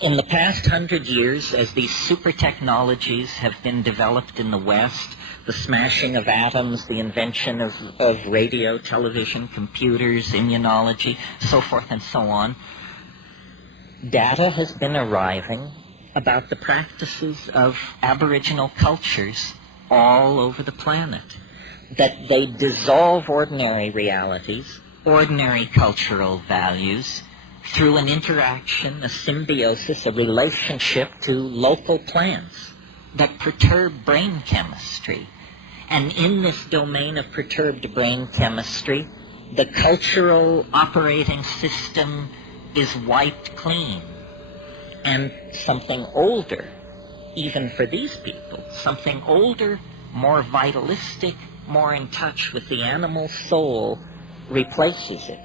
In the past 100 years, as these super technologies have been developed in the West, the smashing of atoms, the invention of radio, television, computers, immunology, so forth and so on, data has been arriving about the practices of Aboriginal cultures all over the planet, that they dissolve ordinary realities, ordinary cultural values, through an interaction, a symbiosis, a relationship to local plants that perturb brain chemistry. And in this domain of perturbed brain chemistry, the cultural operating system is wiped clean. And something older, even for these people, something older, more vitalistic, more in touch with the animal soul, replaces it,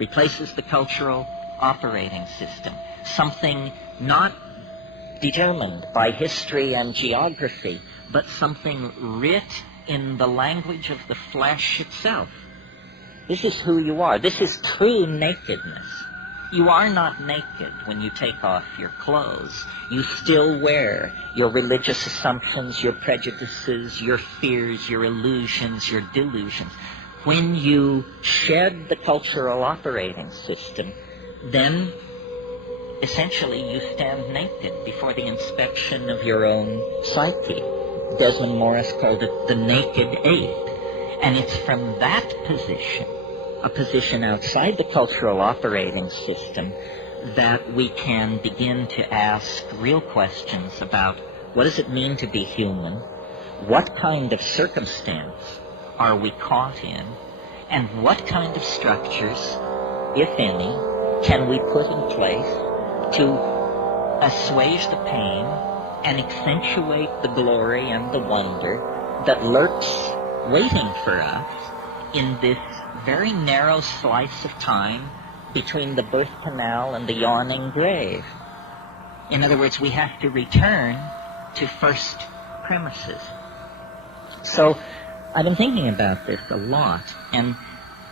replaces the cultural operating system. Something not determined by history and geography, but something writ in the language of the flesh itself. This is who you are. This is true nakedness. You are not naked when you take off your clothes. You still wear your religious assumptions, your prejudices, your fears, your illusions, your delusions. When you shed the cultural operating system, then essentially you stand naked before the inspection of your own psyche. Desmond Morris called it the naked ape. And it's from that position, a position outside the cultural operating system, that we can begin to ask real questions about what does it mean to be human, what kind of circumstance are we caught in, and what kind of structures, if any, can we put in place to assuage the pain and accentuate the glory and the wonder that lurks waiting for us in this very narrow slice of time between the birth canal and the yawning grave. In other words, we have to return to first premises. So I've been thinking about this a lot, and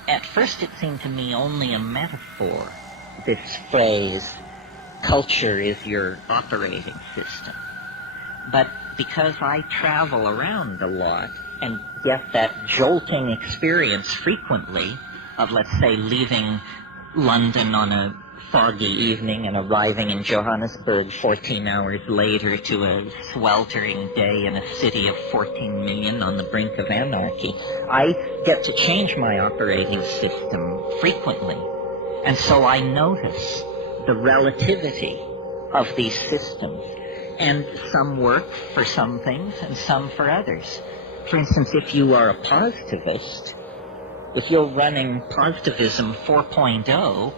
at first it seemed to me only a metaphor, this phrase, culture is your operating system. But because I travel around a lot and get that jolting experience frequently of, let's say, leaving London on a foggy evening and arriving in Johannesburg 14 hours later to a sweltering day in a city of 14 million on the brink of anarchy, I get to change my operating system frequently. And so I notice the relativity of these systems. And some work for some things and some for others. For instance, if you are a positivist, if you're running Positivism 4.0,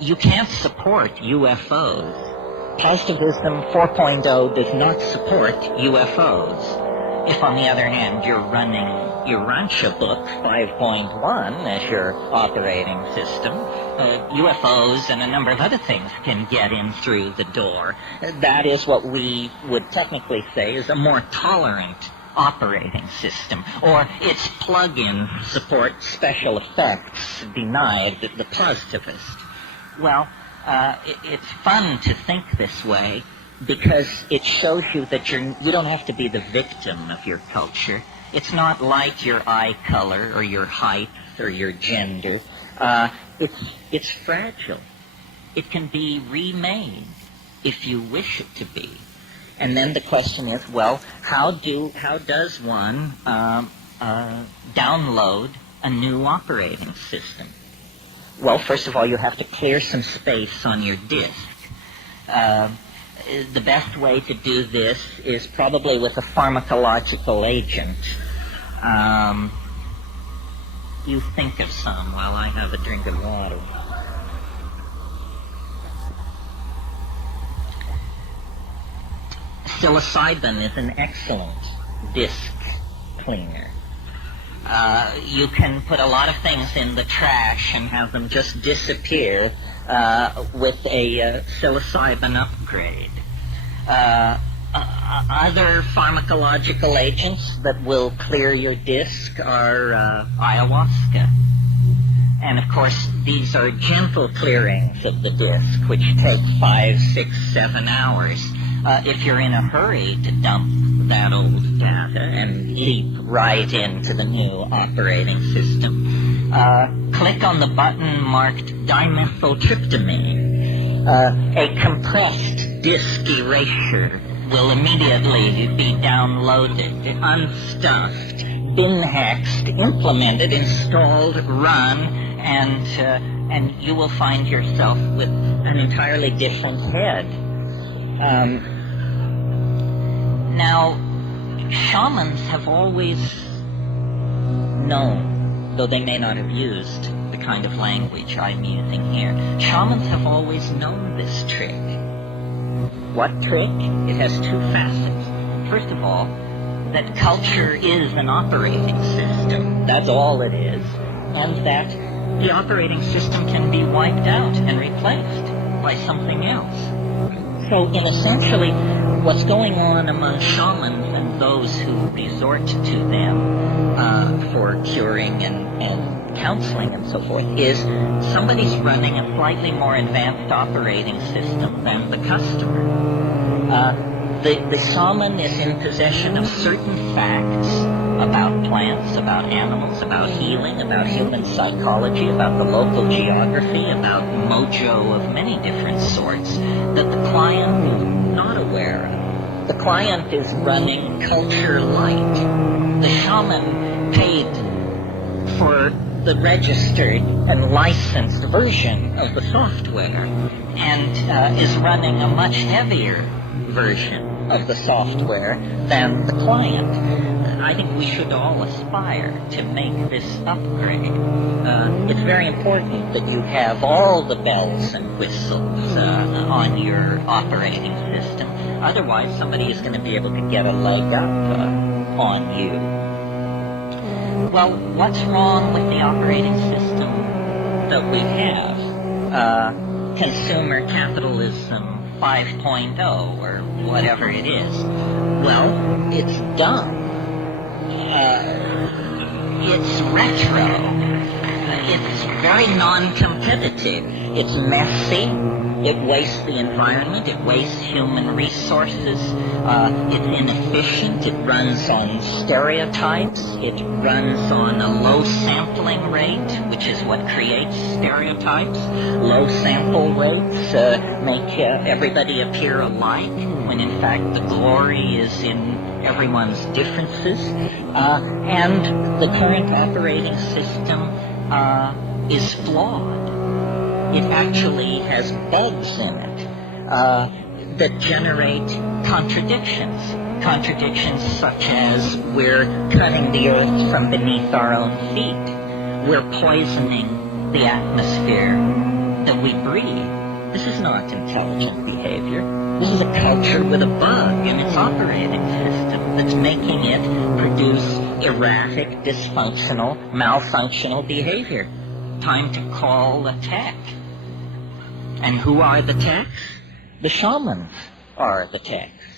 you can't support UFOs. Positivism 4.0 does not support UFOs. If, on the other hand, you're running Urantia Book 5.1 as your operating system, UFOs and a number of other things can get in through the door. That is what we would technically say is a more tolerant operating system, or its plug-in support special effects denied the positivist. Well, it's fun to think this way because it shows you that you don't have to be the victim of your culture. It's not like your eye color or your height or your gender. It's fragile. It can be remade if you wish it to be. And then the question is, well, how does one download a new operating system? Well, first of all, you have to clear some space on your disk. The best way to do this is probably with a pharmacological agent. You think of some while I have a drink of water. Psilocybin is an excellent disk cleaner. You can put a lot of things in the trash and have them just disappear with a psilocybin upgrade. Other pharmacological agents that will clear your disk are ayahuasca And of course, these are gentle clearings of the disk, which take 5, 6, 7 hours. If you're in a hurry to dump that old data and leap right into the new operating system, click on the button marked dimethyltryptamine. A compressed disk erasure will immediately be downloaded, unstuffed, bin-hexed, implemented, installed, run, and you will find yourself with an entirely different head. Now, shamans have always known, though they may not have used the kind of language I'm using here, shamans have always known this trick. What trick? It has two facets. First of all, that culture is an operating system. That's all it is. And that the operating system can be wiped out and replaced by something else. So, in essentially, what's going on among shamans and those who resort to them for curing and counseling and so forth is somebody's running a slightly more advanced operating system than the customer. The shaman is in possession of certain facts about plants, about animals, about healing, about human psychology, about the local geography, about mojo of many different sorts that the client is not aware of. The client is running culture light. The shaman paid for the registered and licensed version of the software and is running a much heavier version of the software than the client. I think we should all aspire to make this upgrade. It's very important that you have all the bells and whistles on your operating system. Otherwise, somebody is going to be able to get a leg up on you. Well, what's wrong with the operating system that we have? Consumer capitalism 5.0 or whatever it is. Well, it's dumb. It's retro. It's very non-competitive. It's messy. It wastes the environment. It wastes human resources. It's inefficient. It runs on stereotypes. It runs on a low sampling rate, which is what creates stereotypes. Low sample rates make everybody appear alike, when in fact the glory is in everyone's differences. And the current operating system is flawed. It actually has bugs in it that generate contradictions. Contradictions such as we're cutting the earth from beneath our own feet. We're poisoning the atmosphere that we breathe. This is not intelligent behavior. This is a culture with a bug in its operating system that's making it produce erratic, dysfunctional, malfunctional behavior. Time to call a tech. And who are the techs? The shamans are the techs.